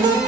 Thank you.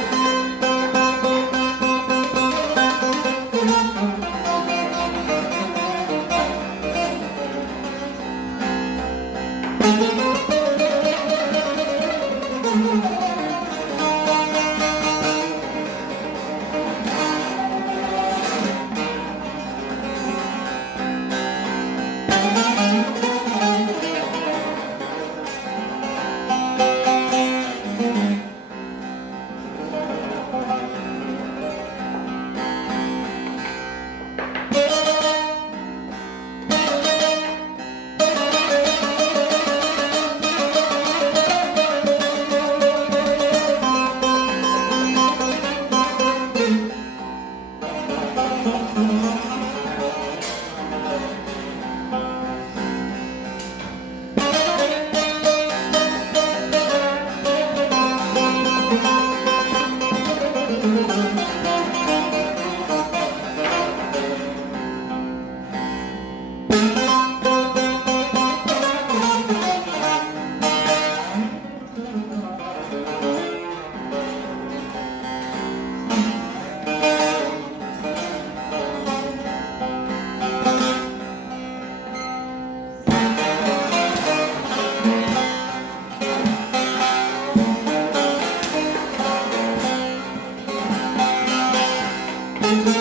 thank you